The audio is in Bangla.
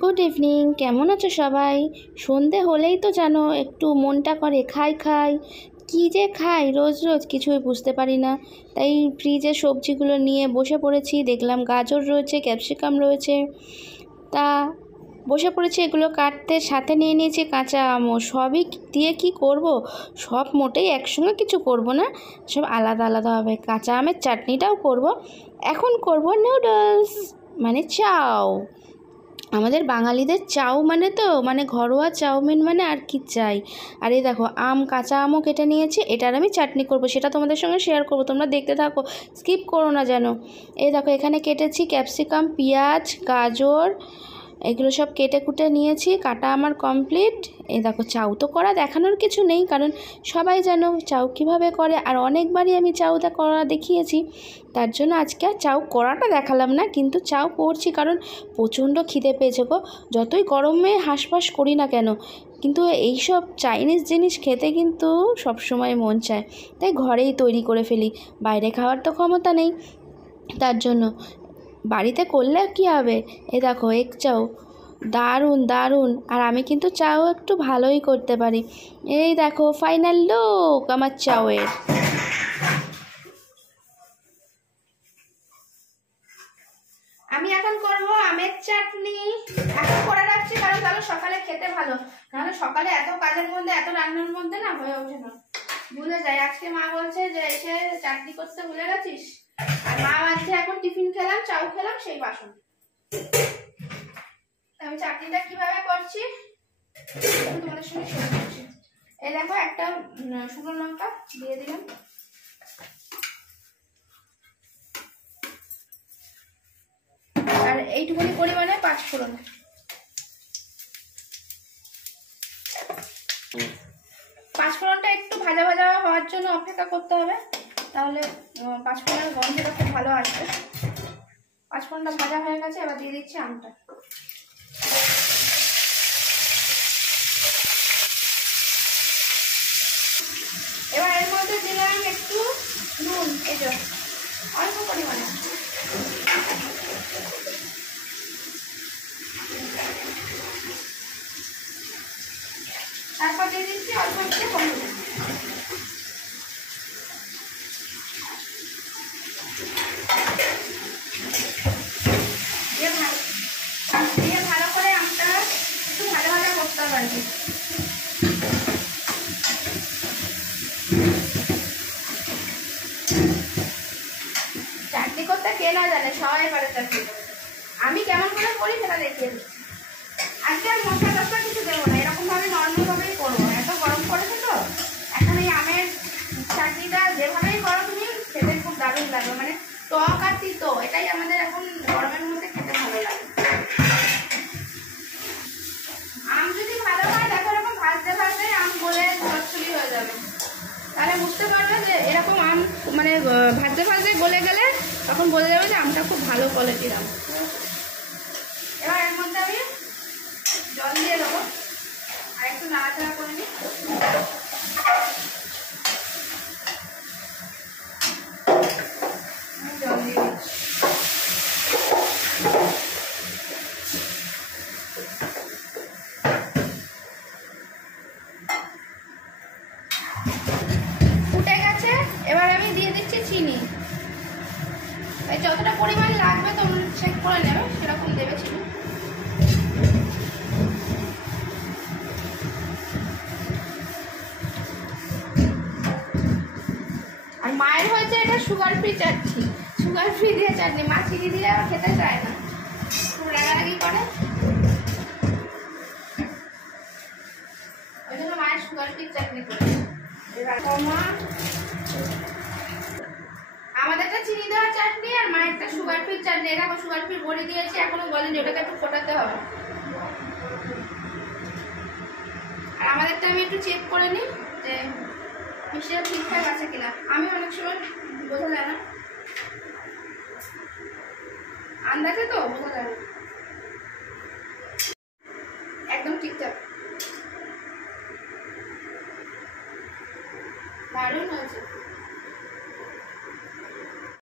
গুড ইভিনিং, কেমন আছো সবাই? সন্ধে হলেই তো জানো একটু মনটা করে খাই খাই, কী যে খাই রোজ রোজ কিছুই বুঝতে পারি না। তাই ফ্রিজে সবজিগুলো নিয়ে বসে পড়েছি, দেখলাম গাজর রয়েছে, ক্যাপসিকাম রয়েছে, তা বসে পড়েছি এগুলো কাটতে। সাথে নিয়ে নিয়েছি কাঁচা আমও। সবই দিয়ে কি করব, সব মোটেই একসঙ্গে কিছু করব না, সব আলাদা আলাদা হবে। কাঁচা আমের চাটনিটাও করব, এখন করব নুডলস মানে চাউ। আমাদের বাঙালিদের চাউ মানে তো ঘরোয়া চাউমিন, মানে আর কি চাই। আর এই দেখো কাঁচা আমও কেটে নিয়েছি, এটার আমি চাটনি করব, সেটা তোমাদের সঙ্গে শেয়ার করব, তোমরা দেখতে থাকো, স্কিপ করো না যেন। এই দেখো এখানে কেটেছি ক্যাপসিকাম, পেঁয়াজ, গাজর, এগুলো সব কেটে কুটে নিয়েছি, কাটা আমার কমপ্লিট। এই দেখো চাউ তো করা দেখানোর কিছু নেই, কারণ সবাই জানো চাউ কীভাবে করে, আর অনেকবারই আমি চাউটা করা দেখিয়েছি, তার জন্য আজকে আর চাউ করাটা দেখালাম না। কিন্তু চাউ করছি কারণ প্রচণ্ড খিদে পেয়েছে গো। যতই গরমে হাঁসফাঁস করি না কেন, কিন্তু এইসব চাইনিজ জিনিস খেতে কিন্তু সবসময় মন চায়, তাই ঘরেই তৈরি করে ফেলি। বাইরে খাওয়ার তো ক্ষমতা নেই, তার জন্য বাড়িতে করলে কী হবে। এই দেখো এগ চাউ দারুণ দারুণ, আর আমি কিন্তু চাও একটু ভালোই করতে পারি। এই দেখো ফাইনাল লুক আমার চাউয়ের। আমি এখন করব আমের চাটনি, এখন করে রাখছি কারণ তাহলে সকালে খেতে ভালো, নাহলে সকালে এত কাজের মধ্যে এত রান্নার মধ্যে না হয়ে ওঠে না, ভুলে যাই। আজকে মা বলছে যে এসে চাটনি করতে ভুলে গেছিস, আর মা আজকে এখন টিফিন খেলাম, চাউ খেলাম, সেই বাসন। আমি চাটনিটা কিভাবে করছি তোমাদের সঙ্গে শেয়ার করছি। এই দেখো একটা শুকনো লঙ্কা দিয়ে দিলাম, আর এইটুকুনি পরিমাণে 5 ফোড়ন। পাঁচফোড়নটা একটু ভাজা ভাজা হওয়ার জন্য অপেক্ষা করতে হবে, তাহলে পাঁচফোড়নের গন্ধটা খুব ভালো আসবে। পাঁচফোড়নটা ভাজা হয়ে গেছে, এবার দিয়ে দিচ্ছি আমটা। এবার এর মধ্যে দিলাম একটু নুন, এই যে অল্প পরিমাণে। তারপর দিয়ে দিচ্ছি অল্প একটু হলুদ। দিয়ে ভালো করে আমটা একটু ভাজা ভাজা করতে পারবে। চাটনি করতে কে না জানে, সবাই পারে চাটনি করতে। আমি কেমন করে করি সেটা দেখিয়ে দিচ্ছি। আজকে আর মশলা টসলা কিছু দেবো না, এরকম ভাবে নর্মাল ভাবেই করবো। এত গরম পড়েছে তো, এখন এই আমের চাটনিটা যেভাবেই করো তুমি খেতে খুব দারুণ লাগবে, মানে টক আর তিতো, এটাই আমাদের এখন গরমের মধ্যে খেতে ভালো লাগে। আম যদি ভালো হয় দেখো এরকম ভাজতে ভাজতে আম গলে চচ্চড়ি হয়ে যাবে, তাহলে বুঝতে পারবে যে এরকম আম ভাজতে ভাজতে গলে গেলে তখন বোঝা যাবে যে আমটা খুব ভালো কোয়ালিটির আম। এবার এর মধ্যে আমি জল দিয়ে দেবো, আর একটু নাড়াচাড়া করে নিই। জল দিয়ে দিচ্ছি। ফুটে গেছে, এবার আমি দিয়ে দিচ্ছি চিনি। যতটা পরিমাণ লাগবে তোমরা চেক করে নেবে, সেরকম দেবে চিনি। আর মায়ের হয়েছে এটা সুগার ফ্রি চাটনি, সুগার ফ্রি দিয়ে চাটনি, মা চিনি দিয়ে আবার খেতে চায় না, খুব রাগারাগি করে, ওই জন্য মায়ের সুগার ফ্রি চাটনি করে। আমাদেরটা চিনি দেওয়ার চাটনি আর মায়েরটা সুগার ফ্রি চাটনি। এটা সুগার ফ্রি বড়ি দিয়েছি, এখনো বলেনি, ওটাকে একটু ফোটাতে হবে। আর আমাদেরটা আমি একটু চেক করে নিই যে মিষ্টিটা ঠিকঠাক আছে কিনা। আমি অনেক সময় বোঝা যায় না, আন্দাজে তো বোঝা যায় না।